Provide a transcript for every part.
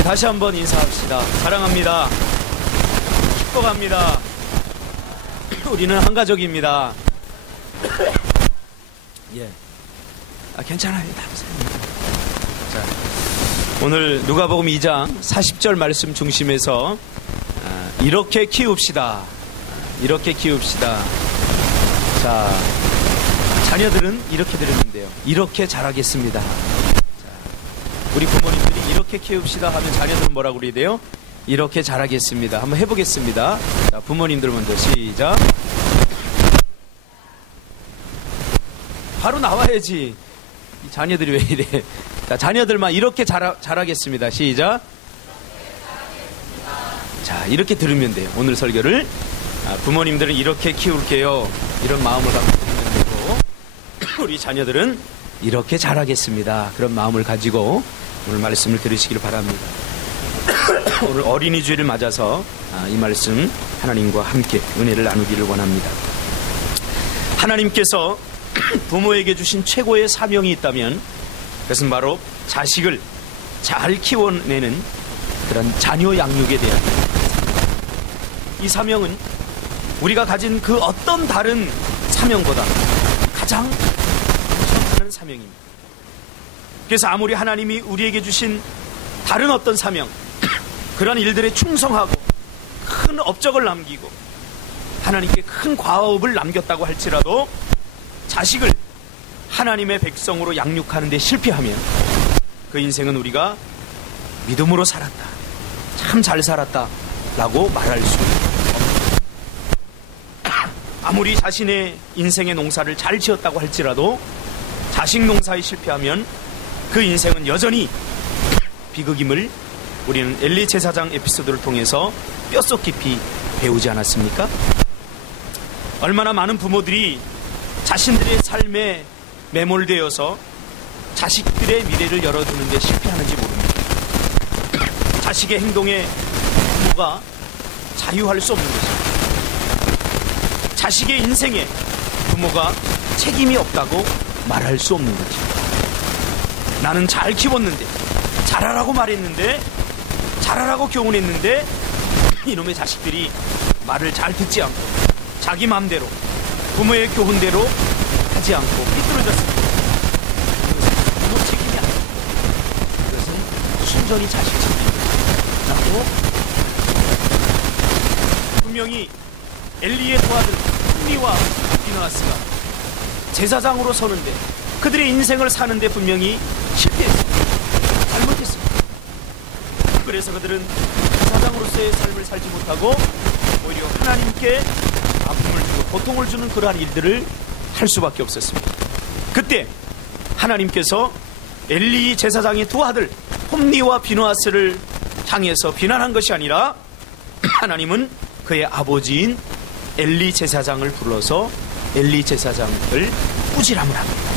우리 다시 한번 인사합시다. 사랑합니다. 축복합니다. 우리는 한 가족입니다. 예. 괜찮아요. 자, 오늘 누가복음 2장 40절 말씀 중심에서 이렇게 키웁시다. 이렇게 키웁시다. 자, 자녀들은 이렇게 들으는데요. 이렇게 자라겠습니다. 자, 우리 부모님들이 이렇게 키웁시다 하면 자녀들은 뭐라고 그래야 돼요? 이렇게 자라겠습니다. 한번 해보겠습니다. 자, 부모님들 먼저 시작. 바로 나와야지. 이 자녀들이 왜 이래? 자, 자녀들만 이렇게 자라겠습니다. 시작. 자, 이렇게 들으면 돼요. 오늘 설교를. 부모님들은 이렇게 키울게요. 이런 마음을 갖고 들으면 되고, 우리 자녀들은 이렇게 자라겠습니다. 그런 마음을 가지고 오늘 말씀을 들으시길 바랍니다. 오늘 어린이 주일을 맞아서 이 말씀 하나님과 함께 은혜를 나누기를 원합니다. 하나님께서 부모에게 주신 최고의 사명이 있다면 그것은 바로 자식을 잘 키워내는 그런 자녀 양육에 대한 이 사명은 우리가 가진 그 어떤 다른 사명보다 가장 중요한 사명입니다. 그래서 아무리 하나님이 우리에게 주신 다른 어떤 사명, 그런 일들에 충성하고 큰 업적을 남기고 하나님께 큰 과업을 남겼다고 할지라도 자식을 하나님의 백성으로 양육하는 데 실패하면 그 인생은 우리가 믿음으로 살았다, 참 잘 살았다 라고 말할 수 없습니다. 아무리 자신의 인생의 농사를 잘 지었다고 할지라도 자식 농사에 실패하면 그 인생은 여전히 비극임을 우리는 엘리 제사장 에피소드를 통해서 뼛속 깊이 배우지 않았습니까? 얼마나 많은 부모들이 자신들의 삶에 매몰되어서 자식들의 미래를 열어두는 데 실패하는지 모릅니다. 자식의 행동에 부모가 자유할 수 없는 것입니다. 자식의 인생에 부모가 책임이 없다고 말할 수 없는 거죠. 나는 잘 키웠는데, 잘하라고 말했는데, 잘하라고 교훈했는데 이놈의 자식들이 말을 잘 듣지 않고 자기 마음대로 부모의 교훈대로 하지 않고 삐뚤어졌습니다. 그것은 부모 책임이 아닙니다. 그것은 순전히 자식 책임이라고. 분명히 엘리의 두 아들 홈니와 비느하스가 제사장으로 서는데 그들의 인생을 사는데 분명히 실패했습니다. 잘못했습니다. 그래서 그들은 제사장으로서의 삶을 살지 못하고 오히려 하나님께 아픔을 주고 고통을 주는 그러한 일들을 할 수밖에 없었습니다. 그때 하나님께서 엘리 제사장의 두 아들 홈니와 비느하스를 향해서 비난한 것이 아니라 하나님은 그의 아버지인 엘리 제사장을 불러서 엘리 제사장을 꾸지람을 합니다.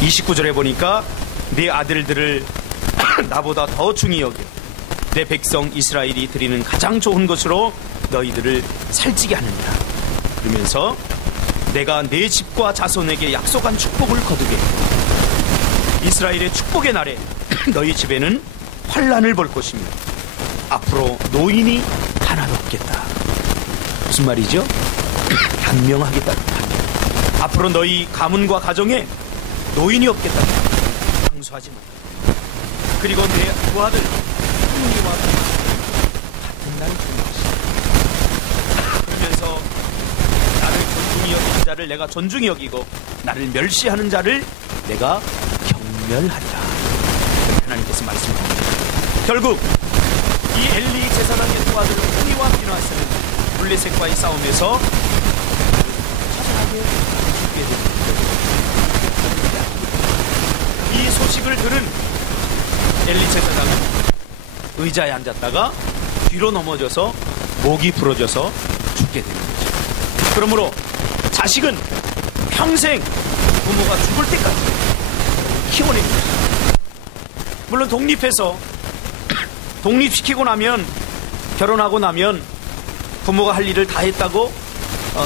29절에 보니까 내 아들들을 나보다 더 중히 여겨 내 백성 이스라엘이 드리는 가장 좋은 것으로 너희들을 살찌게 하느니라. 그러면서 내가 내 집과 자손에게 약속한 축복을 거두게 이스라엘의 축복의 날에 너희 집에는 환난을 볼 것이며 앞으로 노인이 하나도 없겠다. 무슨 말이죠? 단명하겠다. 앞으로 너희 가문과 가정에 노인이 없겠다. 강수하지 마. 그리고 내 두 아들 홈니와 같은 날 죽는 것이다. 그러면서 나를 존중히 여기는 자를 내가 존중히 여기고 나를 멸시하는 자를 내가 경멸하리라. 하나님께서 말씀합니다. 결국 이 엘리 제사장의 두 아들 홈니와 비느하스는 블레셋과의 싸움에서 처절하게 죽게 됩니다. 이 소식을 들은 엘리 제사장은 의자에 앉았다가 뒤로 넘어져서 목이 부러져서 죽게 되는 거죠. 그러므로 자식은 평생 부모가 죽을 때까지 키워냅니다. 물론 독립시키고 나면, 결혼하고 나면 부모가 할 일을 다 했다고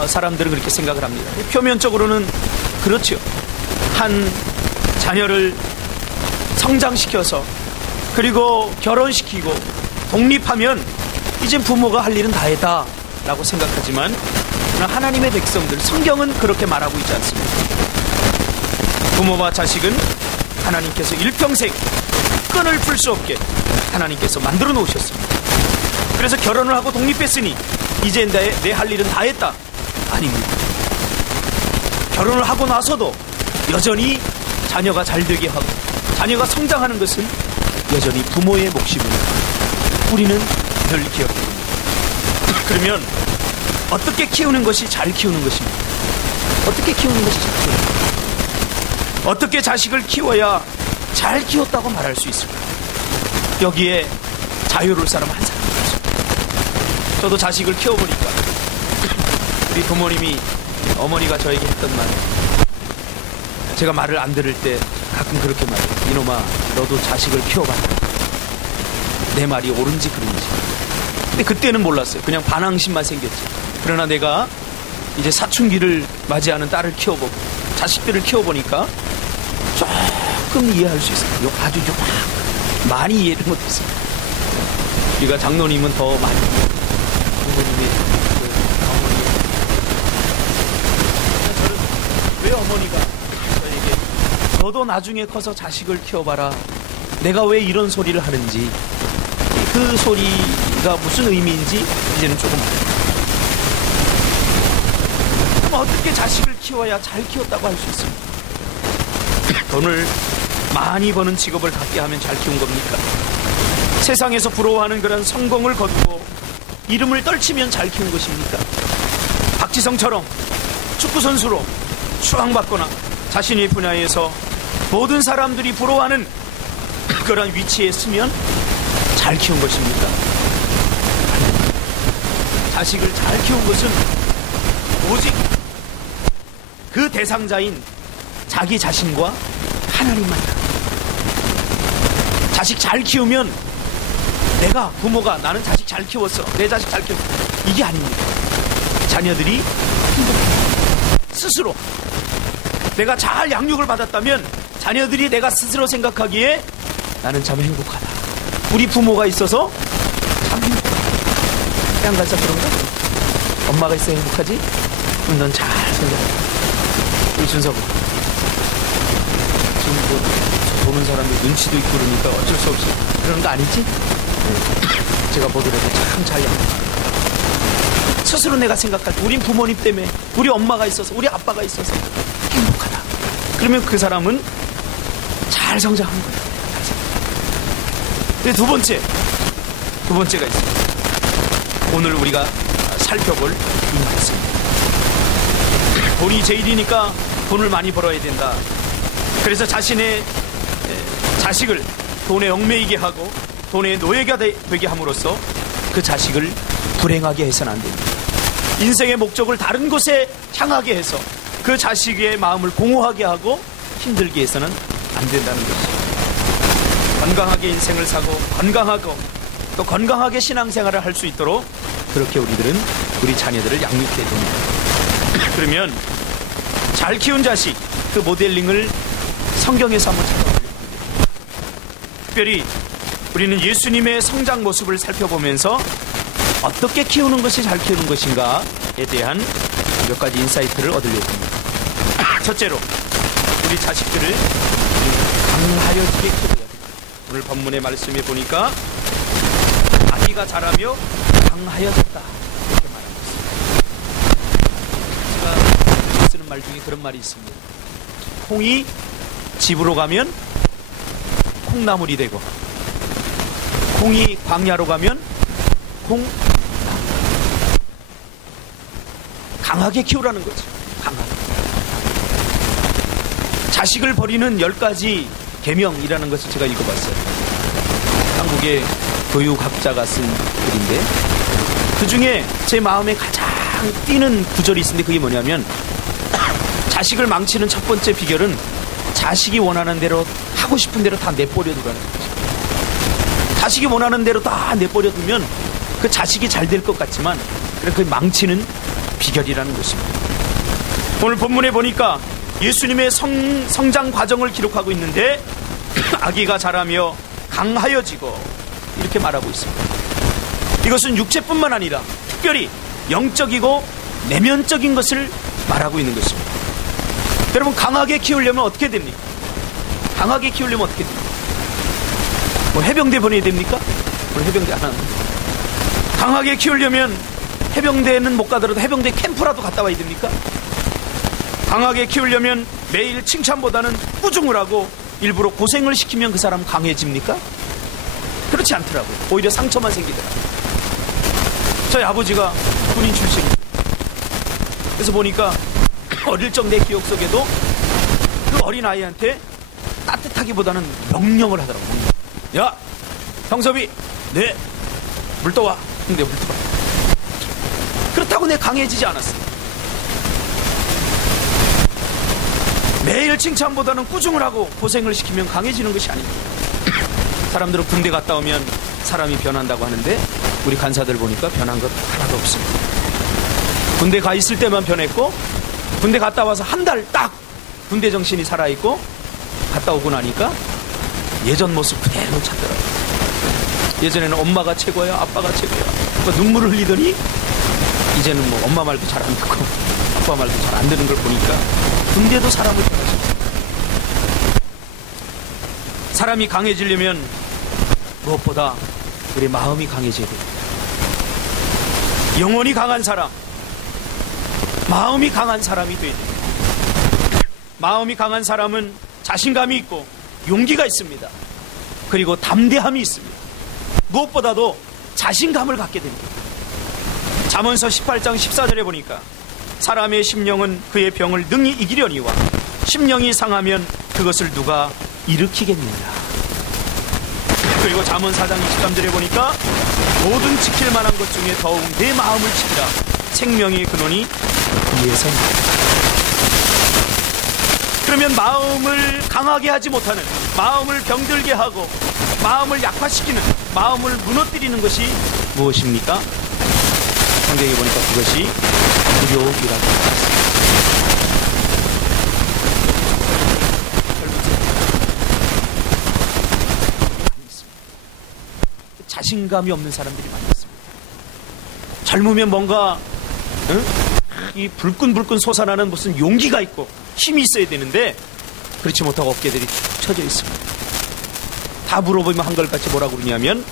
사람들은 그렇게 생각을 합니다. 표면적으로는 그렇죠. 한 자녀를 성장시켜서 그리고 결혼시키고 독립하면 이제 부모가 할 일은 다 했다 라고 생각하지만 하나님의 백성들, 성경은 그렇게 말하고 있지 않습니다. 부모와 자식은 하나님께서 일평생 끈을 풀 수 없게 하나님께서 만들어 놓으셨습니다. 그래서 결혼을 하고 독립했으니 이제 내 할 일은 다 했다. 아닙니다. 결혼을 하고 나서도 여전히 자녀가 잘 되게 하고 자녀가 성장하는 것은 여전히 부모의 몫입니다. 우리는 늘 기억해야 합니다. 그러면 어떻게 키우는 것이 잘 키우는 것입니까? 어떻게 키우는 것이 잘 키우는 것입니까? 어떻게 자식을 키워야 잘 키웠다고 말할 수 있을까요? 여기에 자유로울 사람 한 사람이 없습니다. 저도 자식을 키워보니까 우리 부모님이, 어머니가 저에게 했던 말, 제가 말을 안 들을 때 가끔 그렇게 말해요. 이놈아, 너도 자식을 키워봐라. 내 말이 옳은지 그른지. 근데 그때는 몰랐어요. 그냥 반항심만 생겼지. 그러나 내가 이제 사춘기를 맞이하는 딸을 키워보고 자식들을 키워보니까 조금 이해할 수 있어요. 아주 많이 이해를 못했어요. 우리가 장로님은 더 많이, 부모님이 어머니, 저는 왜 어머니가 저에게 너도 나중에 커서 자식을 키워봐라, 내가 왜 이런 소리를 하는지, 그 소리가 무슨 의미인지 이제는 조금 알아요. 그럼 어떻게 자식을 키워야 잘 키웠다고 할 수 있습니까? 돈을 많이 버는 직업을 갖게 하면 잘 키운 겁니까? 세상에서 부러워하는 그런 성공을 거두고 이름을 떨치면 잘 키운 것입니까? 박지성처럼 축구선수로 추앙받거나 자신의 분야에서 모든 사람들이 부러워하는 그런 위치에 서면 잘 키운 것입니까? 자식을 잘 키운 것은 오직 그 대상자인 자기 자신과 하나님만. 자식 잘 키우면 내가, 부모가 나는 자식 잘 키웠어, 내 자식 잘 키웠어, 이게 아닙니다. 자녀들이 스스로 내가 잘 양육을 받았다면 자녀들이 내가 스스로 생각하기에 나는 참 행복하다, 우리 부모가 있어서 참 행복하다. 태양 갈사 그런가? 엄마가 있어 행복하지? 그럼 넌 잘 생각해. 우리 준서가 지금 뭐 보는 사람들 눈치도 있고 그러니까 어쩔 수 없이 그러는 거 아니지? 네. 제가 보더라도 참 잘 양육합니다. 스스로 내가 생각할 때 우린 부모님 때문에, 우리 엄마가 있어서, 우리 아빠가 있어서 행복하다. 그러면 그 사람은 잘 성장하는 거예요. 근데 두 번째가 있습니다. 오늘 우리가 살펴볼 이 말씀입니다. 돈이 제일이니까 돈을 많이 벌어야 된다. 그래서 자신의 자식을 돈에 얽매이게 하고 돈의 노예가 되게 함으로써 그 자식을 불행하게 해서는 안 됩니다. 인생의 목적을 다른 곳에 향하게 해서 그 자식의 마음을 공허하게 하고 힘들게 해서는 안 된다는 것이죠. 건강하게 인생을 사고 건강하고 또 건강하게 신앙생활을 할 수 있도록 그렇게 우리들은 우리 자녀들을 양육해야 됩니다. 그러면 잘 키운 자식, 그 모델링을 성경에서 한번 찾아보려고 합니다. 특별히 우리는 예수님의 성장 모습을 살펴보면서 어떻게 키우는 것이 잘 키우는 것인가에 대한 몇 가지 인사이트를 얻으려고 합니다. 첫째로 우리 자식들을 강하여지게 키워야 됩니다. 오늘 본문의 말씀에 보니까 아기가 자라며 강하여졌다 이렇게 말하고 있습니다. 제가 쓰는 말 중에 그런 말이 있습니다. 콩이 집으로 가면 콩나물이 되고 콩이 광야로 가면 콩나물. 강하게 키우라는 거죠. 강하게. 자식을 버리는 10가지 계명이라는 것을 제가 읽어봤어요. 한국의 교육학자가 쓴 글인데 그 중에 제 마음에 가장 띄는 구절이 있는데 그게 뭐냐면 자식을 망치는 첫 번째 비결은 자식이 원하는 대로 하고 싶은 대로 다 내버려 두라는 거죠. 자식이 원하는 대로 다 내버려 두면 그 자식이 잘 될 것 같지만 그 망치는 비결이라는 것입니다. 오늘 본문에 보니까 예수님의 성장 과정을 기록하고 있는데 아기가 자라며 강하여지고 이렇게 말하고 있습니다. 이것은 육체뿐만 아니라 특별히 영적이고 내면적인 것을 말하고 있는 것입니다. 여러분, 강하게 키우려면 어떻게 됩니까? 강하게 키우려면 어떻게 됩니까? 뭐 해병대 보내야 됩니까? 오늘 해병대 안 하는. 강하게 키우려면 해병대는 못 가더라도 해병대 캠프라도 갔다 와야 됩니까? 강하게 키우려면 매일 칭찬보다는 꾸중을 하고 일부러 고생을 시키면 그 사람 강해집니까? 그렇지 않더라고요. 오히려 상처만 생기더라고요. 저희 아버지가 군인 출신이에요. 그래서 보니까 어릴 적 내 기억 속에도 그 어린아이한테 따뜻하기보다는 명령을 하더라고요. 야, 형섭이, 네, 물 떠와. 근데 물 떠와. 그렇다고 내 강해지지 않았어요. 매일 칭찬보다는 꾸중을 하고 고생을 시키면 강해지는 것이 아닙니다. 사람들은 군대 갔다 오면 사람이 변한다고 하는데 우리 간사들 보니까 변한 것 하나도 없습니다. 군대 가 있을 때만 변했고 군대 갔다 와서 한 달 딱 군대 정신이 살아있고 갔다 오고 나니까 예전 모습 그대로 찾더라고요. 예전에는 엄마가 최고야, 아빠가 최고야. 눈물을 흘리더니 이제는 뭐 엄마 말도 잘 안 듣고 아빠 말도 잘 안 듣는 걸 보니까 군대도 사람을 변화시킵니다. 사람이 강해지려면 무엇보다 우리 마음이 강해져야 됩니다. 영혼이 강한 사람, 마음이 강한 사람이 돼야 됩니다. 마음이 강한 사람은 자신감이 있고 용기가 있습니다. 그리고 담대함이 있습니다. 무엇보다도 자신감을 갖게 됩니다. 잠언서 18장 14절에 보니까 사람의 심령은 그의 병을 능히 이기려니와 심령이 상하면 그것을 누가 일으키겠느냐. 그리고 잠언 4장 23절에 보니까 모든 지킬 만한 것 중에 더욱 내 마음을 지키라. 생명의 근원이 이에서입니다. 그러면 마음을 강하게 하지 못하는, 마음을 병들게 하고 마음을 약화시키는, 마음을 무너뜨리는 것이 무엇입니까? 성경에 보니까 그것이 두려움이라고 합니다. 자신감이 없는 사람들이 많이 있습니다. 젊으면 뭔가 이 불끈불끈 솟아나는 무슨 용기가 있고 힘이 있어야 되는데 그렇지 못하고 어깨들이 툭 쳐져 있습니다. 다 물어보면 한결같이 뭐라고 그러냐면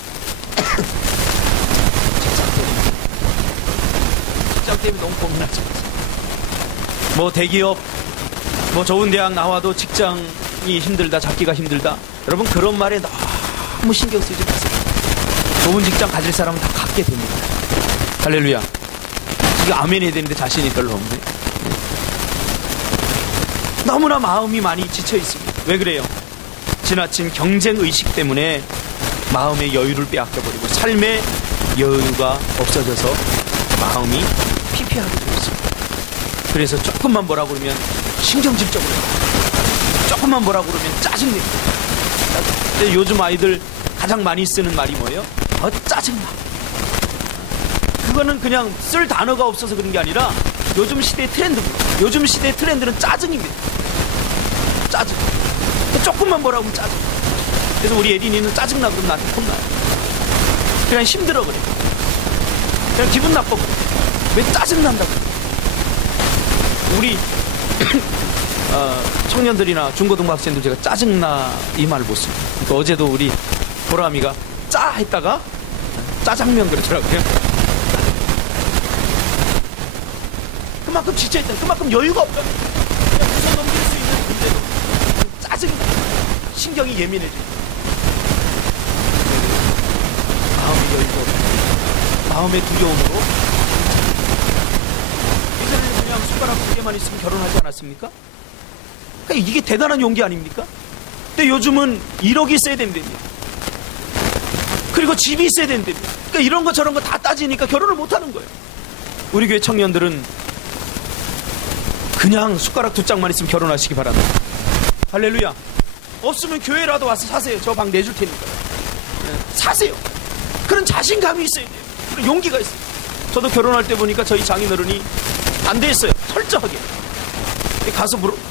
직장 때문에 너무 고민하지 마세요. 뭐 대기업, 뭐 좋은 대학 나와도 직장이 힘들다, 잡기가 힘들다. 여러분 그런 말에 너무 신경 쓰지 마세요. 좋은 직장 가질 사람은 다 갖게 됩니다. 할렐루야. 지금 아멘 해야 되는데 자신이 별로 없네. 너무나 마음이 많이 지쳐 있습니다. 왜 그래요? 지나친 경쟁의식 때문에 마음의 여유를 빼앗겨버리고 삶의 여유가 없어져서 마음이 피폐하게 되고 있습니다. 그래서 조금만 뭐라고 그러면 신경질적으로 해요. 조금만 뭐라고 그러면 짜증내요. 요즘 아이들 가장 많이 쓰는 말이 뭐예요? 짜증나. 그거는 그냥 쓸 단어가 없어서 그런 게 아니라 요즘 시대의 트렌드입니다. 요즘 시대의 트렌드는 짜증입니다. 짜증. 조금만 뭐라고 하면 짜증. 그래서 우리 예린이는 짜증나 그러면 나한테 혼나요. 그냥 힘들어 그래. 그냥 기분 나빠 그래. 왜 짜증난다고 그래. 우리 청년들이나 중고등학생들 제가 짜증나 이 말을 못 씁니다. 그러니까 어제도 우리 보람이가 짜 했다가 짜장면 그러더라고요. 그만큼 지쳐있다. 그만큼 여유가 없다. 그냥 웃어 넘길 수 있는 문제도 짜증이 나. 신경이 예민해져. 마음의 여유가 없다. 마음의 두려움으로. 예전에는 그냥 숟가락 2개만 있으면 결혼하지 않았습니까? 그러니까 이게 대단한 용기 아닙니까? 근데 요즘은 1억이 있어야 된답니다. 그리고 집이 있어야 된답니다. 그러니까 이런 거 저런 거 다 따지니까 결혼을 못하는 거예요. 우리 교회 청년들은 그냥 숟가락 2짝만 있으면 결혼하시기 바랍니다. 할렐루야. 없으면 교회라도 와서 사세요. 저 방 내줄 테니까. 사세요. 그런 자신감이 있어야 돼요. 그런 용기가 있어요. 저도 결혼할 때 보니까 저희 장인어른이 반대했어요. 철저하게.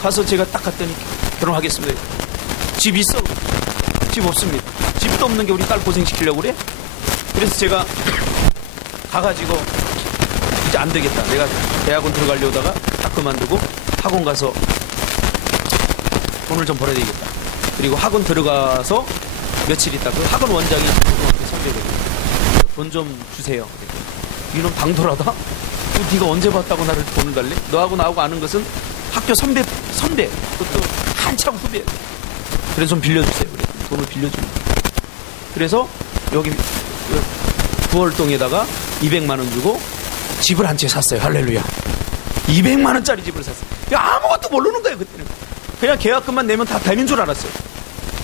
가서 제가 딱 갔더니 결혼하겠습니다. 집 있어. 집 없습니다. 집도 없는 게 우리 딸 고생시키려고 그래? 그래서 제가 가가지고 이제 안 되겠다. 내가 대학원 들어가려다가 딱 그만두고 학원 가서 돈을 좀 벌어야 되겠다. 그리고 학원 들어가서 며칠 있다 그 학원 원장이 저한테 선배거든요. 돈 좀 주세요. 이놈 방도라다? 네가 언제 봤다고 나를 돈을 달래? 너하고 나하고 아는 것은 학교 선배 그것도 한참 후배. 그래서 좀 빌려주세요. 그래. 돈을 빌려줍니다. 그래서 여기 구월동에다가 200만 원 주고 집을 한 채 샀어요. 할렐루야. 200만 원짜리 집을 샀어요. 아무것도 모르는 거예요. 그때는 그냥 계약금만 내면 다 되는 줄 알았어요.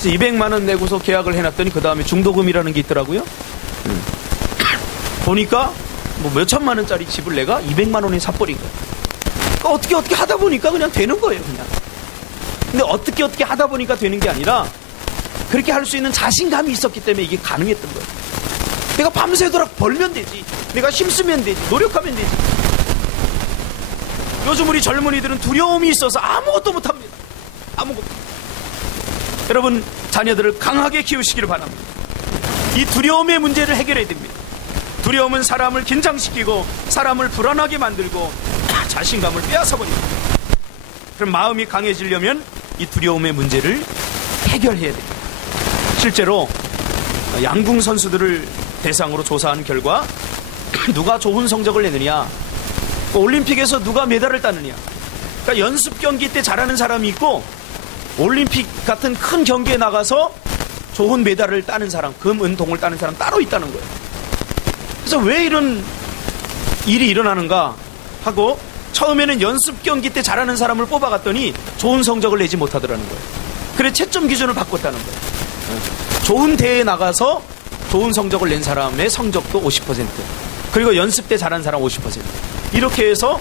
그래서 200만 원 내고서 계약을 해놨더니 그 다음에 중도금이라는 게 있더라고요. 보니까 뭐 몇천만 원짜리 집을 내가 200만 원에 사버린 거예요. 그러니까 어떻게 하다 보니까 그냥 되는 거예요. 그냥. 근데 어떻게 하다 보니까 되는 게 아니라 그렇게 할 수 있는 자신감이 있었기 때문에 이게 가능했던 거예요. 내가 밤새도록 벌면 되지. 내가 힘쓰면 되지. 노력하면 되지. 요즘 우리 젊은이들은 두려움이 있어서 아무것도 못합니다. 아무것도. 여러분 자녀들을 강하게 키우시기를 바랍니다. 이 두려움의 문제를 해결해야 됩니다. 두려움은 사람을 긴장시키고 사람을 불안하게 만들고 자신감을 빼앗아버립니다. 그럼 마음이 강해지려면 이 두려움의 문제를 해결해야 됩니다. 실제로 양궁 선수들을 대상으로 조사한 결과 누가 좋은 성적을 내느냐, 올림픽에서 누가 메달을 따느냐, 그러니까 연습 경기 때 잘하는 사람이 있고 올림픽 같은 큰 경기에 나가서 좋은 메달을 따는 사람, 금, 은, 동을 따는 사람 따로 있다는 거예요. 그래서 왜 이런 일이 일어나는가 하고 처음에는 연습 경기 때 잘하는 사람을 뽑아갔더니 좋은 성적을 내지 못하더라는 거예요. 그래 채점 기준을 바꿨다는 거예요. 좋은 대회에 나가서 좋은 성적을 낸 사람의 성적도 50%, 그리고 연습 때 잘한 사람 50%, 이렇게 해서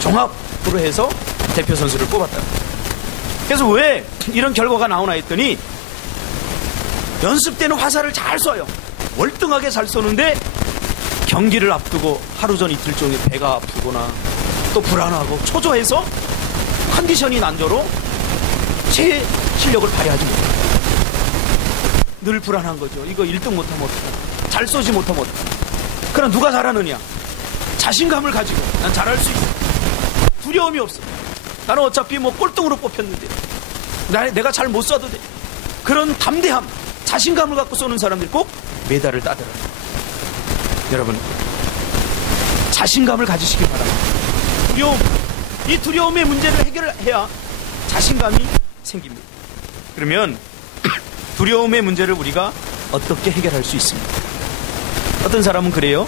종합으로 해서 대표 선수를 뽑았다. 그래서 왜 이런 결과가 나오나 했더니 연습 때는 화살을 잘 쏴요. 월등하게 잘 쏘는데 경기를 앞두고 하루 전 이틀 종일 배가 아프거나 또 불안하고 초조해서 컨디션이 난조로 제 실력을 발휘하지 못해요. 늘 불안한 거죠. 이거 1등 못하면 어떡하나, 잘 쏘지 못하면 어떡하나. 그럼 누가 잘하느냐? 자신감을 가지고 난 잘할 수 있어. 두려움이 없어. 나는 어차피 뭐 꼴등으로 뽑혔는데 내가 잘 못 쏴도 돼. 그런 담대함, 자신감을 갖고 쏘는 사람들이 꼭 메달을 따더라고요. 여러분 자신감을 가지시길 바랍니다. 두려움, 이 두려움의 문제를 해결해야 자신감이 생깁니다. 그러면 두려움의 문제를 우리가 어떻게 해결할 수 있습니까? 어떤 사람은 그래요.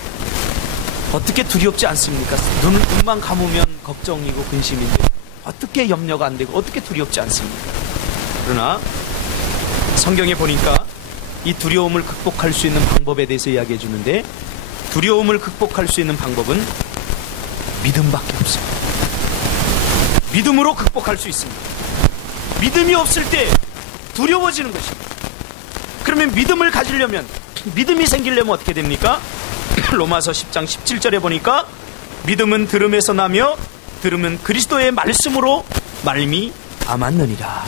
어떻게 두렵지 않습니까? 눈만 감으면 걱정이고 근심인데 어떻게 염려가 안 되고 어떻게 두렵지 않습니까? 그러나 성경에 보니까 이 두려움을 극복할 수 있는 방법에 대해서 이야기해 주는데, 두려움을 극복할 수 있는 방법은 믿음밖에 없습니다. 믿음으로 극복할 수 있습니다. 믿음이 없을 때 두려워지는 것입니다. 그러면 믿음을 가지려면, 믿음이 생기려면 어떻게 됩니까? 로마서 10장 17절에 보니까 믿음은 들음에서 나며 들음은 그리스도의 말씀으로 말미암았느니라.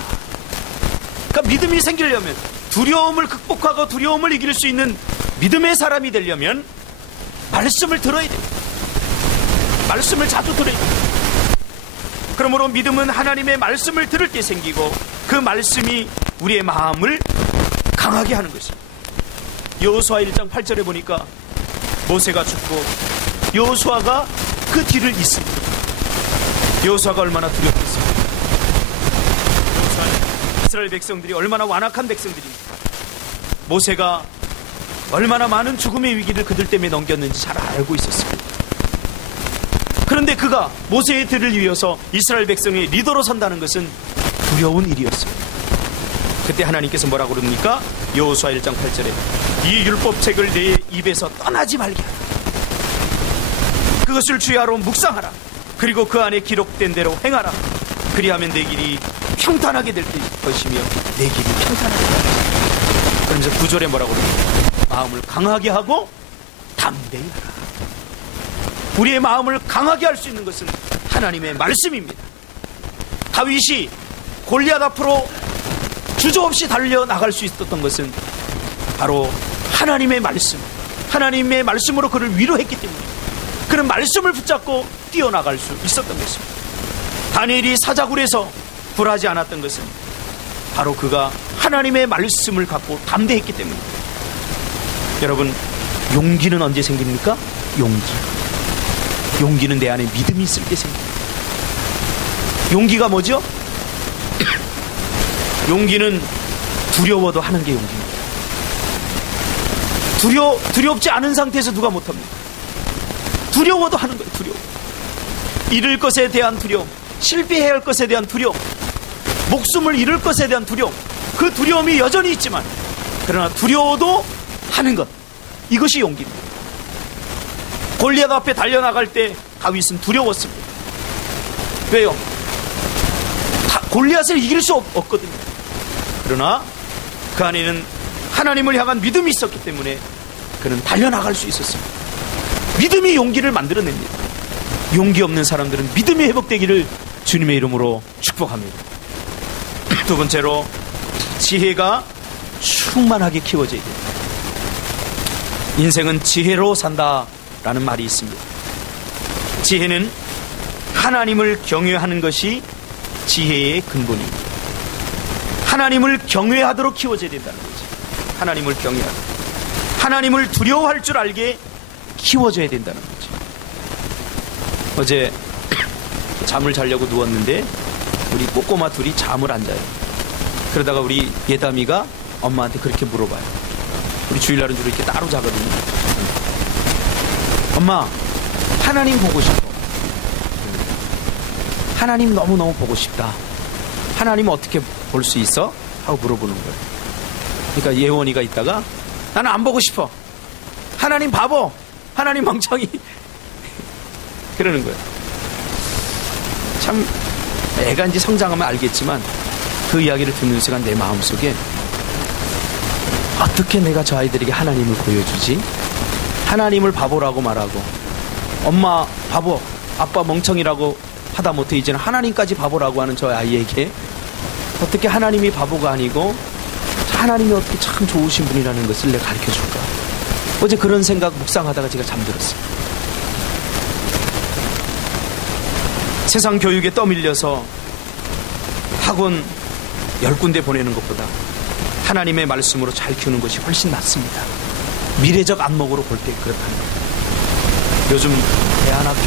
그러니까 믿음이 생기려면, 두려움을 극복하고 두려움을 이길 수 있는 믿음의 사람이 되려면 말씀을 들어야 됩니다. 말씀을 자주 들어야 됩니다. 그러므로 믿음은 하나님의 말씀을 들을 때 생기고 그 말씀이 우리의 마음을 강하게 하는 것입니다. 여호수아 1장 8절에 보니까 모세가 죽고 여호수아가 그 뒤를 잇습니다. 여호수아가 얼마나 두렵겠습니까? 이스라엘 백성들이 얼마나 완악한 백성들입니까? 모세가 얼마나 많은 죽음의 위기를 그들 때문에 넘겼는지 잘 알고 있었습니다. 그런데 그가 모세의 뒤를 이어서 이스라엘 백성의 리더로 선다는 것은 두려운 일이었습니다. 그때 하나님께서 뭐라고 그럽니까? 여호수아 1장 8절에 이 율법책을 내 입에서 떠나지 말게 하라. 그것을 주야로 묵상하라. 그리고 그 안에 기록된 대로 행하라. 그리하면 내 길이 평탄하게 될 것이며 내 길이 평탄하게 될 것이다. 그러면서 9절에 뭐라고 그럽니까? 마음을 강하게 하고 담대히 하라. 우리의 마음을 강하게 할 수 있는 것은 하나님의 말씀입니다. 다윗이 골리앗 앞으로 주저없이 달려나갈 수 있었던 것은 바로 하나님의 말씀, 하나님의 말씀으로 그를 위로했기 때문에 그는 말씀을 붙잡고 뛰어나갈 수 있었던 것입니다. 다니엘이 사자굴에서 굴하지 않았던 것은 바로 그가 하나님의 말씀을 갖고 담대했기 때문입니다. 여러분, 용기는 언제 생깁니까? 용기는 내 안에 믿음이 있을 때 생깁니다. 용기가 뭐죠? 용기는 두려워도 하는 게 용기입니다. 두렵지 않은 상태에서 누가 못합니까? 두려워도 하는 거예요. 두려워. 잃을 것에 대한 두려움, 실패해야 할 것에 대한 두려움, 목숨을 잃을 것에 대한 두려움, 그 두려움이 여전히 있지만 그러나 두려워도 하는 것, 이것이 용기입니다. 골리앗 앞에 달려나갈 때 다윗은 두려웠습니다. 왜요? 골리앗을 이길 수 없거든요. 그러나 그 안에는 하나님을 향한 믿음이 있었기 때문에 그는 달려나갈 수 있었습니다. 믿음이 용기를 만들어냅니다. 용기 없는 사람들은 믿음이 회복되기를 주님의 이름으로 축복합니다. 두 번째로, 지혜가 충만하게 키워져야 됩니다. 인생은 지혜로 산다라는 말이 있습니다. 지혜는 하나님을 경외하는 것이 지혜의 근본입니다. 하나님을 경외하도록 키워져야 된다는 거죠. 하나님을 경외하도록, 하나님을 두려워할 줄 알게 키워져야 된다는 거죠. 어제 잠을 자려고 누웠는데 우리 꼬꼬마 둘이 잠을 안 자요. 그러다가 우리 예담이가 엄마한테 그렇게 물어봐요. 우리 주일날은 주로 이렇게 따로 자거든요. 엄마, 하나님 보고 싶어. 하나님 너무너무 보고 싶다. 하나님 어떻게 볼 수 있어? 하고 물어보는 거예요. 그러니까 예원이가 있다가 나는 안 보고 싶어. 하나님 바보. 하나님 멍청이. 그러는 거예요. 참 애가 이제 성장하면 알겠지만 그 이야기를 듣는 순간 내 마음속에 어떻게 내가 저 아이들에게 하나님을 보여주지? 하나님을 바보라고 말하고 엄마 바보, 아빠 멍청이라고 하다못해 이제는 하나님까지 바보라고 하는 저 아이에게 어떻게 하나님이 바보가 아니고 하나님이 어떻게 참 좋으신 분이라는 것을 내가 가르쳐줄까? 어제 그런 생각 묵상하다가 제가 잠들었어요. 세상 교육에 떠밀려서 학원 10군데 보내는 것보다 하나님의 말씀으로 잘 키우는 것이 훨씬 낫습니다. 미래적 안목으로 볼 때 그렇다는 겁니다. 요즘 대안학교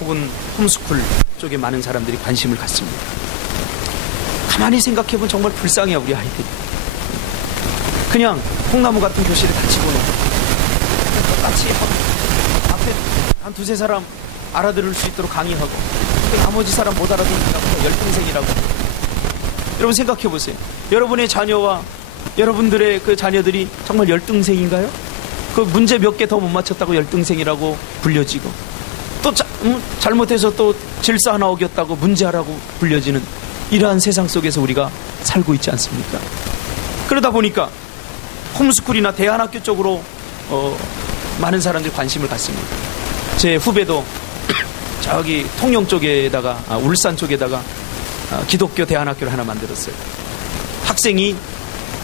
혹은 홈스쿨 쪽에 많은 사람들이 관심을 갖습니다. 가만히 생각해보면 정말 불쌍해요, 우리 아이들이. 그냥 콩나무 같은 교실에 다 집어넣고 똑같이 앞에 한 두세 사람 알아들을 수 있도록 강의하고 나머지 사람 못 알아듣으니까 열등생이라고. 여러분 생각해보세요. 여러분의 자녀와 여러분들의 그 자녀들이 정말 열등생인가요? 그 문제 몇 개 더 못 맞췄다고 열등생이라고 불려지고 또 잘못해서 또 질서 하나 어겼다고 문제하라고 불려지는 이러한 세상 속에서 우리가 살고 있지 않습니까? 그러다 보니까 홈스쿨이나 대안학교 쪽으로 많은 사람들이 관심을 갖습니다. 제 후배도 저기 통영 쪽에다가 울산 쪽에다가 기독교 대안학교를 하나 만들었어요. 학생이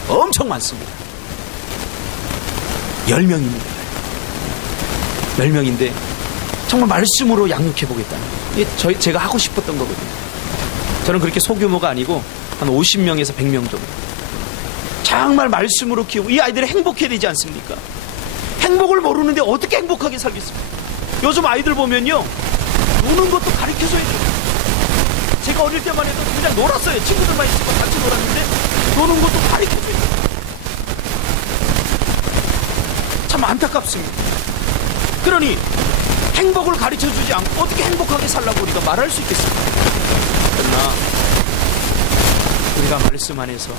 엄청 많습니다. 10명입니다. 10명인데 정말 말씀으로 양육해보겠다는 이게 제가 하고 싶었던 거거든요. 저는 그렇게 소규모가 아니고 한 50명에서 100명 정도. 정말 말씀으로 키우고 이 아이들이 행복해야 되지 않습니까? 행복을 모르는데 어떻게 행복하게 살겠습니까? 요즘 아이들 보면요, 노는 것도 가르쳐줘야 돼요. 제가 어릴 때만 해도 그냥 놀았어요. 친구들만 있으면 같이 놀았는데 노는 것도 가르쳐줘야 돼요. 참 안타깝습니다. 그러니 행복을 가르쳐주지 않고 어떻게 행복하게 살라고 우리가 말할 수 있겠습니까? 그러나 우리가 말씀 안에서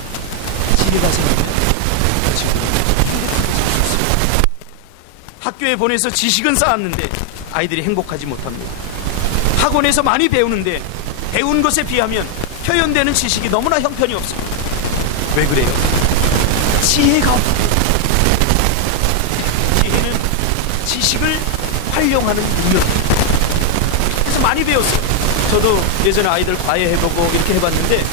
지혜가 생깁니다. 학교에 보내서 지식은 쌓았는데 아이들이 행복하지 못합니다. 학원에서 많이 배우는데 배운 것에 비하면 표현되는 지식이 너무나 형편이 없습니다. 왜 그래요? 지혜가 없어요. 지혜는 지식을 활용하는 능력입니다. 그래서 많이 배웠어요. 저도 예전에 아이들 과외 해보고 이렇게 해봤는데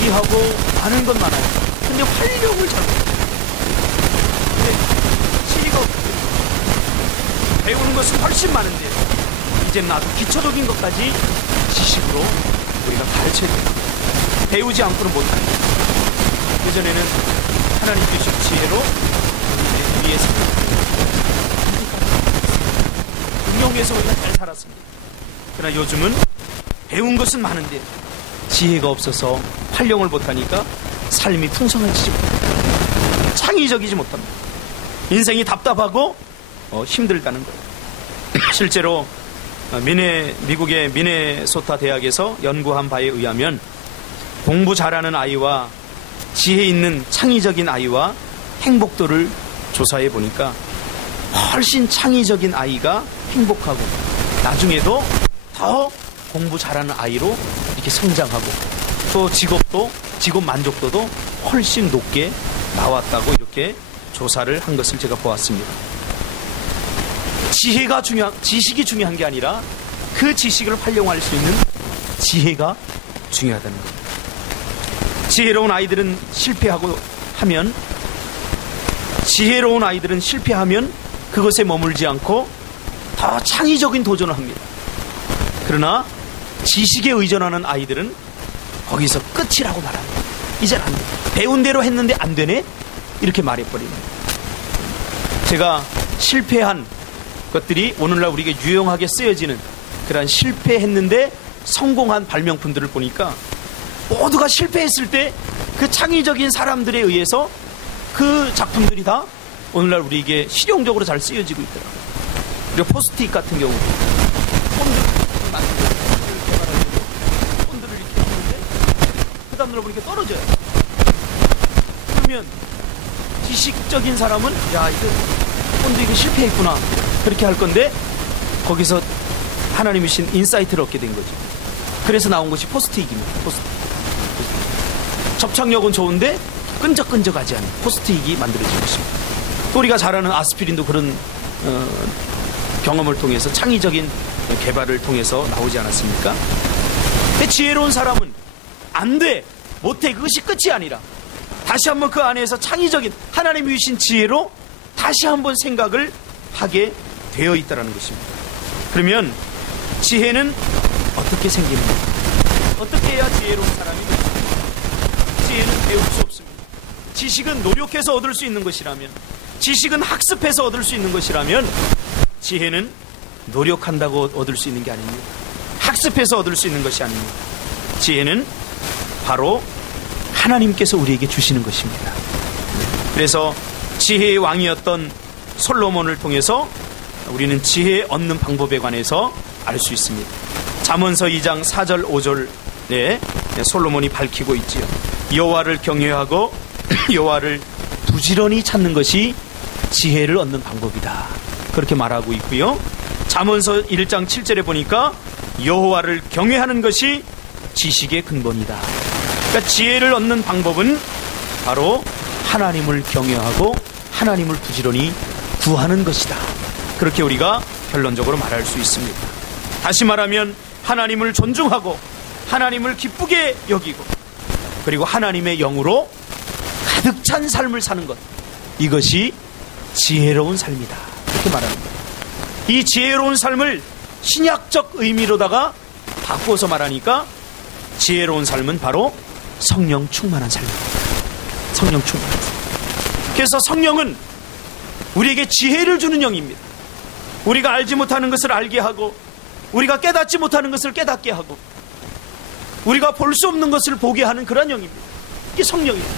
연기하고 많은 건 많아요. 근데 활력을 잘 못해요. 근데 지혜가 없거든요. 배우는 것은 훨씬 많은데 이제 나도 기초적인 것까지 지식으로 우리가 가르쳐야 돼요. 배우지 않고는 못하는 거예요. 예전에는 하나님 주신 지혜로 위에 응용해서 우리가 잘 살았습니다. 그러나 요즘은 배운 것은 많은데 지혜가 없어서 활용을 못하니까 삶이 풍성해지지 못합니다. 창의적이지 못합니다. 인생이 답답하고 힘들다는 거예요. 실제로 미국의 미네소타 대학에서 연구한 바에 의하면 공부 잘하는 아이와 지혜 있는 창의적인 아이와 행복도를 조사해 보니까 훨씬 창의적인 아이가 행복하고 나중에도 더 공부 잘하는 아이로 이렇게 성장하고 또 직업 만족도도 훨씬 높게 나왔다고 이렇게 조사를 한 것을 제가 보았습니다. 지식이 중요한 게 아니라 그 지식을 활용할 수 있는 지혜가 중요하다는 겁니다. 지혜로운 아이들은 실패하면 그것에 머물지 않고 더 창의적인 도전을 합니다. 그러나 지식에 의존하는 아이들은 거기서 끝이라고 말합니다. 이젠 안 돼. 배운 대로 했는데 안 되네? 이렇게 말해버립니다. 제가 실패한 것들이 오늘날 우리에게 유용하게 쓰여지는 그런 실패했는데 성공한 발명품들을 보니까 모두가 실패했을 때 그 창의적인 사람들에 의해서 그 작품들이 다 오늘날 우리에게 실용적으로 잘 쓰여지고 있더라고요. 그리고 포스트잇 같은 경우 폰들을 개발하려고 폰들을 이렇게 하는데 그 다음 눌러보니까 떨어져요. 그러면 지식적인 사람은 야 이거 폰도 이게 실패했구나 그렇게 할 건데 거기서 하나님이 주신 인사이트를 얻게 된 거죠. 그래서 나온 것이 포스트잇입니다. 포스트잇. 접착력은 좋은데 끈적끈적하지 않은 포스트잇이 만들어진 것입니다. 또 우리가 잘 아는 아스피린도 그런 경험을 통해서 창의적인 개발을 통해서 나오지 않았습니까? 근데 지혜로운 사람은 안 돼, 못해, 그것이 끝이 아니라 다시 한번 그 안에서 창의적인 하나님이 주신 지혜로 다시 한번 생각을 하게 되어 있다는 것입니다. 그러면 지혜는 어떻게 생기는가? 어떻게 해야 지혜로운 사람이 됩니까? 지혜는 배울 수 없습니다. 지식은 노력해서 얻을 수 있는 것이라면, 지식은 학습해서 얻을 수 있는 것이라면, 지혜는 노력한다고 얻을 수 있는 게 아닙니다. 학습해서 얻을 수 있는 것이 아닙니다. 지혜는 바로 하나님께서 우리에게 주시는 것입니다. 그래서 지혜의 왕이었던 솔로몬을 통해서 우리는 지혜 얻는 방법에 관해서 알 수 있습니다. 잠언서 2장 4절 5절에 솔로몬이 밝히고 있지요. 여호와를 경외하고 여호와를 부지런히 찾는 것이 지혜를 얻는 방법이다. 그렇게 말하고 있고요. 잠언서 1장 7절에 보니까 여호와를 경외하는 것이 지식의 근본이다. 그러니까 지혜를 얻는 방법은 바로 하나님을 경외하고 하나님을 부지런히 구하는 것이다. 그렇게 우리가 결론적으로 말할 수 있습니다. 다시 말하면 하나님을 존중하고 하나님을 기쁘게 여기고 그리고 하나님의 영으로 가득 찬 삶을 사는 것, 이것이 지혜로운 삶이다. 이렇게 말합니다. 이 지혜로운 삶을 신약적 의미로다가 바꿔서 말하니까 지혜로운 삶은 바로 성령 충만한 삶입니다. 성령 충만한 삶. 그래서 성령은 우리에게 지혜를 주는 영입니다. 우리가 알지 못하는 것을 알게 하고 우리가 깨닫지 못하는 것을 깨닫게 하고 우리가 볼 수 없는 것을 보게 하는 그런 영입니다. 이게 성령입니다.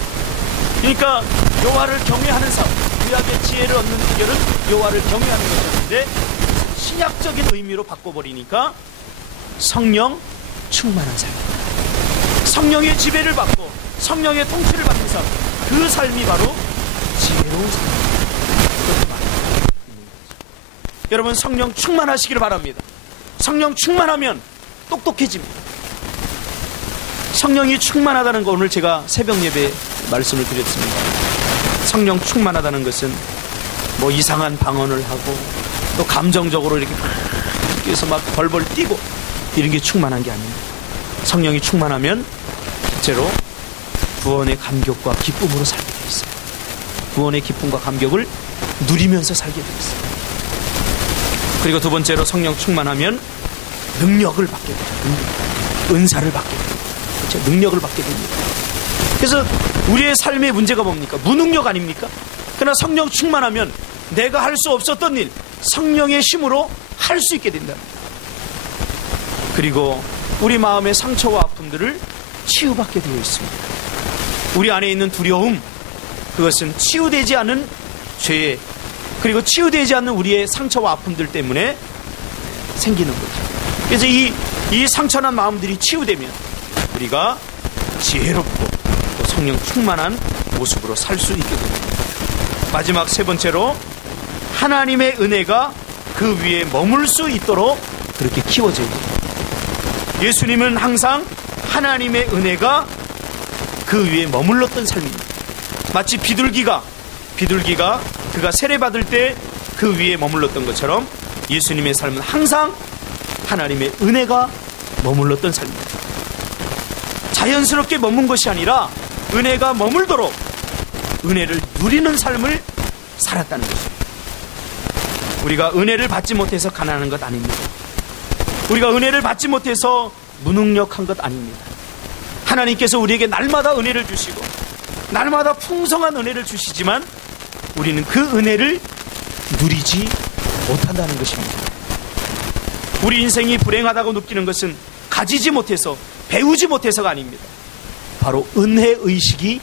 그러니까 여호와를 경외하는 삶, 구약의 지혜를 얻는 비결은 여호와를 경외하는 것이었는데 신약적인 의미로 바꿔버리니까 성령 충만한 삶입니다. 성령의 지배를 받고 성령의 통치를 받는 삶, 그 삶이 바로 지혜로운 삶입니다. 그렇게 말하는 거죠. 여러분 성령 충만하시기를 바랍니다. 성령 충만하면 똑똑해집니다. 성령이 충만하다는 거 오늘 제가 새벽 예배 말씀을 드렸습니다. 성령 충만하다는 것은 뭐 이상한 방언을 하고 또 감정적으로 이렇게 해서 막 벌벌 뛰고 이런 게 충만한 게 아닙니다. 성령이 충만하면 실제로 구원의 감격과 기쁨으로 살게 되어 있어요. 구원의 기쁨과 감격을 누리면서 살게 되어 있어요. 그리고 두 번째로 성령 충만하면 능력을 받게 돼요. 은사를 받게 돼요. 그렇죠? 능력을 받게 됩니다. 그래서 우리의 삶의 문제가 뭡니까? 무능력 아닙니까? 그러나 성령 충만하면 내가 할 수 없었던 일, 성령의 힘으로 할 수 있게 된답니다. 그리고 우리 마음의 상처와 아픔들을 치유받게 되어 있습니다. 우리 안에 있는 두려움, 그것은 치유되지 않은 죄, 그리고 치유되지 않는 우리의 상처와 아픔들 때문에 생기는 거죠. 그래서 이 상처난 마음들이 치유되면 우리가 지혜롭고 또 성령 충만한 모습으로 살 수 있게 됩니다. 마지막 세 번째로 하나님의 은혜가 그 위에 머물 수 있도록 그렇게 키워져야 됩니다. 예수님은 항상 하나님의 은혜가 그 위에 머물렀던 삶입니다. 마치 비둘기가 그가 세례받을 때 그 위에 머물렀던 것처럼 예수님의 삶은 항상 하나님의 은혜가 머물렀던 삶입니다. 자연스럽게 머문 것이 아니라 은혜가 머물도록 은혜를 누리는 삶을 살았다는 것입니다. 우리가 은혜를 받지 못해서 가난한 것 아닙니다. 우리가 은혜를 받지 못해서 무능력한 것 아닙니다. 하나님께서 우리에게 날마다 은혜를 주시고 날마다 풍성한 은혜를 주시지만 우리는 그 은혜를 누리지 못한다는 것입니다. 우리 인생이 불행하다고 느끼는 것은 가지지 못해서, 배우지 못해서가 아닙니다. 바로 은혜의식이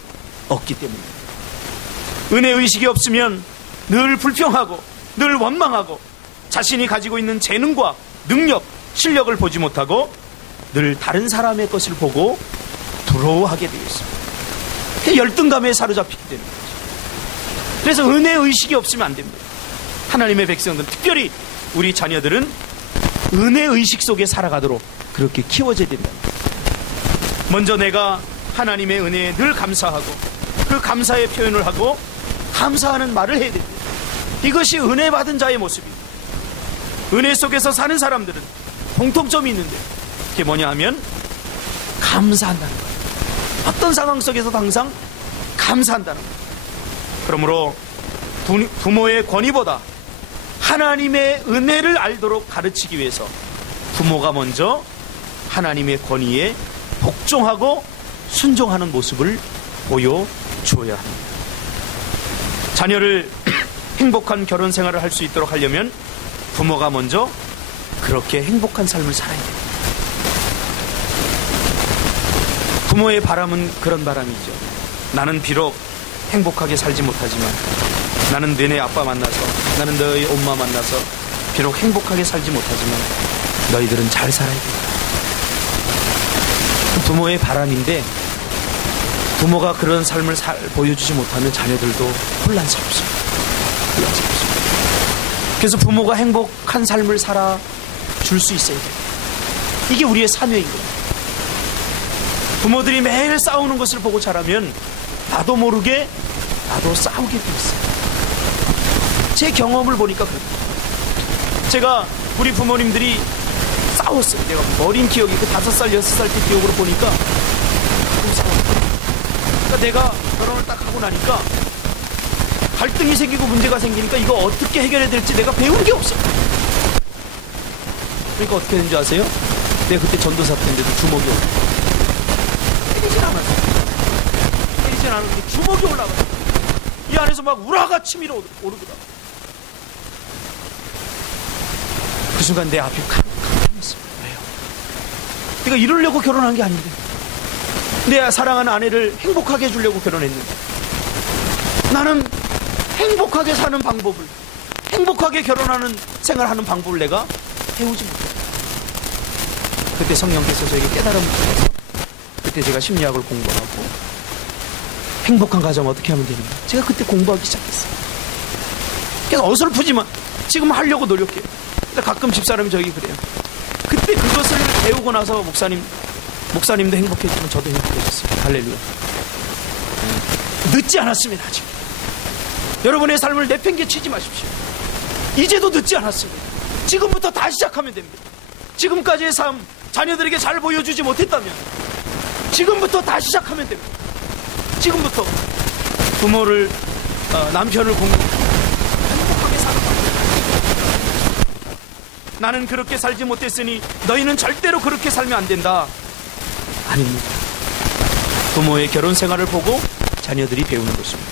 없기 때문입니다. 은혜의식이 없으면 늘 불평하고 늘 원망하고 자신이 가지고 있는 재능과 능력, 실력을 보지 못하고 늘 다른 사람의 것을 보고 부러워하게 되어 있습니다. 열등감에 사로잡히게 되는 거죠. 그래서 은혜의식이 없으면 안 됩니다. 하나님의 백성들, 특별히 우리 자녀들은 은혜의식 속에 살아가도록 그렇게 키워져야 된다. 먼저 내가 하나님의 은혜에 늘 감사하고 그 감사의 표현을 하고 감사하는 말을 해야 됩니다. 이것이 은혜 받은 자의 모습입니다. 은혜 속에서 사는 사람들은 공통점이 있는데 그게 뭐냐 하면 감사한다는 거예요. 어떤 상황 속에서도 항상 감사한다는 거예요. 그러므로 부모의 권위보다 하나님의 은혜를 알도록 가르치기 위해서 부모가 먼저 하나님의 권위에 복종하고 순종하는 모습을 보여줘야 합니다. 자녀를 행복한 결혼 생활을 할 수 있도록 하려면 부모가 먼저 그렇게 행복한 삶을 살아야 됩니다. 부모의 바람은 그런 바람이죠. 나는 비록 행복하게 살지 못하지만 나는 너네 아빠 만나서, 나는 너희 엄마 만나서 비록 행복하게 살지 못하지만 너희들은 잘 살아야 된다. 부모의 바람인데 부모가 그런 삶을 보여주지 못하는 자녀들도 혼란스럽습니다. 그래서 부모가 행복한 삶을 살아줄 수 있어야 돼요. 이게 우리의 사명인 거예요. 부모들이 매일 싸우는 것을 보고 자라면 나도 모르게 나도 싸우게 돼 있어요. 제 경험을 보니까 그렇습니다. 제가 우리 부모님들이 싸웠어요. 내가 어린 기억이 5살, 6살 때 기억으로 보니까 조금 싸웠어요. 그러니까 내가 결혼을 딱 하고 나니까 갈등이 생기고 문제가 생기니까 이거 어떻게 해결해야 될지 내가 배운 게 없어요. 그러니까 어떻게 된 줄 아세요? 내가 그때 전도사 때인데도 주먹이 올라가요. 때리진 않았어요. 때리진 않았는데 주먹이 올라가요. 이 안에서 막 우라가 치밀어 오르더라. 그 순간 내 앞이 캄캄했어요. 왜요? 내가 이러려고 결혼한 게 아닌데, 내 사랑하는 아내를 행복하게 해주려고 결혼했는데, 나는 행복하게 사는 방법을, 행복하게 결혼하는 생활하는 방법을 내가 배우지 못했어요. 그때 성령께서 저에게 깨달음을 주셔서 그때 제가 심리학을 공부하고 행복한 가정 어떻게 하면 되는가 제가 그때 공부하기 시작했어요. 그래서 어설프지만 지금 하려고 노력해요. 근데 가끔 집사람이 저에게 그래요. 그때 그것을 배우고 나서 목사님도 행복해지면 저도 행복해졌어요. 할렐루야. 늦지 않았습니다. 아직. 여러분의 삶을 내팽개치지 마십시오. 이제도 늦지 않았습니다. 지금부터 다시 시작하면 됩니다. 지금까지의 삶 자녀들에게 잘 보여주지 못했다면 지금부터 다시 시작하면 됩니다. 지금부터 부모를 남편을 행복하게 살아가. 나는 그렇게 살지 못했으니 너희는 절대로 그렇게 살면 안 된다. 아닙니다. 부모의 결혼 생활을 보고 자녀들이 배우는 것입니다.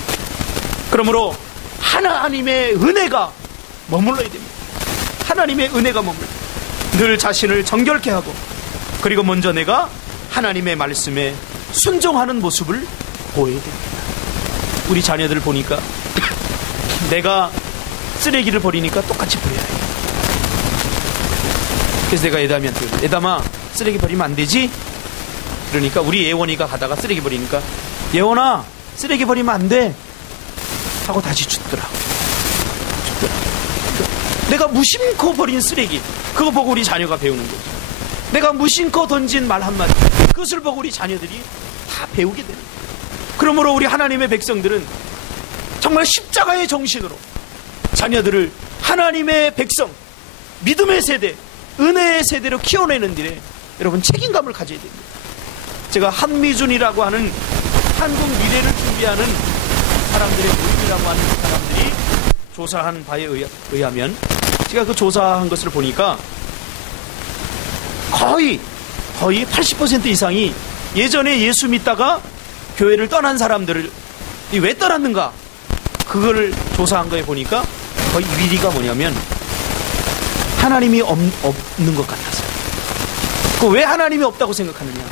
그러므로 하나님의 은혜가 머물러야 됩니다. 하나님의 은혜가 늘 자신을 정결케 하고, 그리고 먼저 내가 하나님의 말씀에 순종하는 모습을 보여야 됩니다. 우리 자녀들을 보니까 내가 쓰레기를 버리니까 똑같이 버려야 해요. 그래서 내가 예담이한테, 예담아 쓰레기 버리면 안 되지? 그러니까 우리 예원이가 가다가 쓰레기 버리니까, 예원아 쓰레기 버리면 안 돼 하고 다시 줍더라고. 내가 무심코 버린 쓰레기, 그거 보고 우리 자녀가 배우는 거죠. 내가 무심코 던진 말 한마디, 그것을 보고 우리 자녀들이 다 배우게 되는 거예요. 그러므로 우리 하나님의 백성들은 정말 십자가의 정신으로 자녀들을 하나님의 백성, 믿음의 세대, 은혜의 세대로 키워내는 일에 여러분 책임감을 가져야 됩니다. 제가 한미준이라고 하는 한국 미래를 준비하는 사람들의 모임이라고 하는 사람들이 조사한 바에 의하면, 제가 그 조사한 것을 보니까 거의 80% 이상이 예전에 예수 믿다가 교회를 떠난 사람들을 왜 떠났는가, 그걸 조사한 거에 보니까 거의 1위가 뭐냐면 하나님이 없는 것 같아서. 왜 하나님이 없다고 생각하느냐,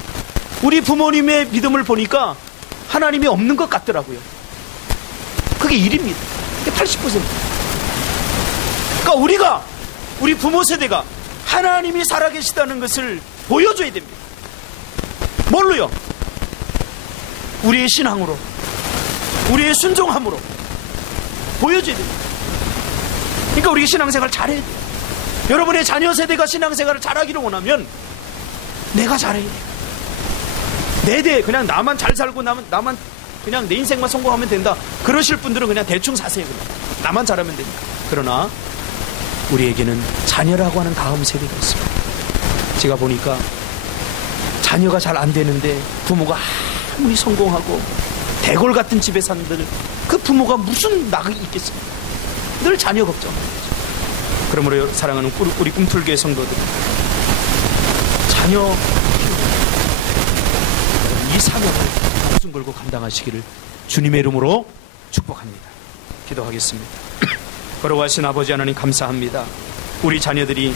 우리 부모님의 믿음을 보니까 하나님이 없는 것 같더라고요. 그게 1위입니다. 80%. 그러니까 우리 부모 세대가 하나님이 살아계시다는 것을 보여줘야 됩니다. 뭘로요? 우리의 신앙으로, 우리의 순종함으로 보여줘야 됩니다. 그러니까 우리 신앙생활 잘해야 돼요. 여러분의 자녀 세대가 신앙생활을 잘하기를 원하면 내가 잘해야 돼요. 내 대 그냥 나만 잘 살고 나만 그냥 내 인생만 성공하면 된다, 그러실 분들은 그냥 대충 사세요. 그냥 나만 잘하면 되니까. 그러나 우리에게는 자녀라고 하는 다음 세대가 있습니다. 제가 보니까 자녀가 잘 안 되는데 부모가 아무리 성공하고 대골 같은 집에 산들, 그 부모가 무슨 낙이 있겠습니까? 늘 자녀 걱정하는 거죠. 그러므로 사랑하는 우리 꿈틀교회 성도들, 자녀 이 사명을 목숨 걸고 감당하시기를 주님의 이름으로 축복합니다. 기도하겠습니다. 걸어가신 아버지 하나님 감사합니다. 우리 자녀들이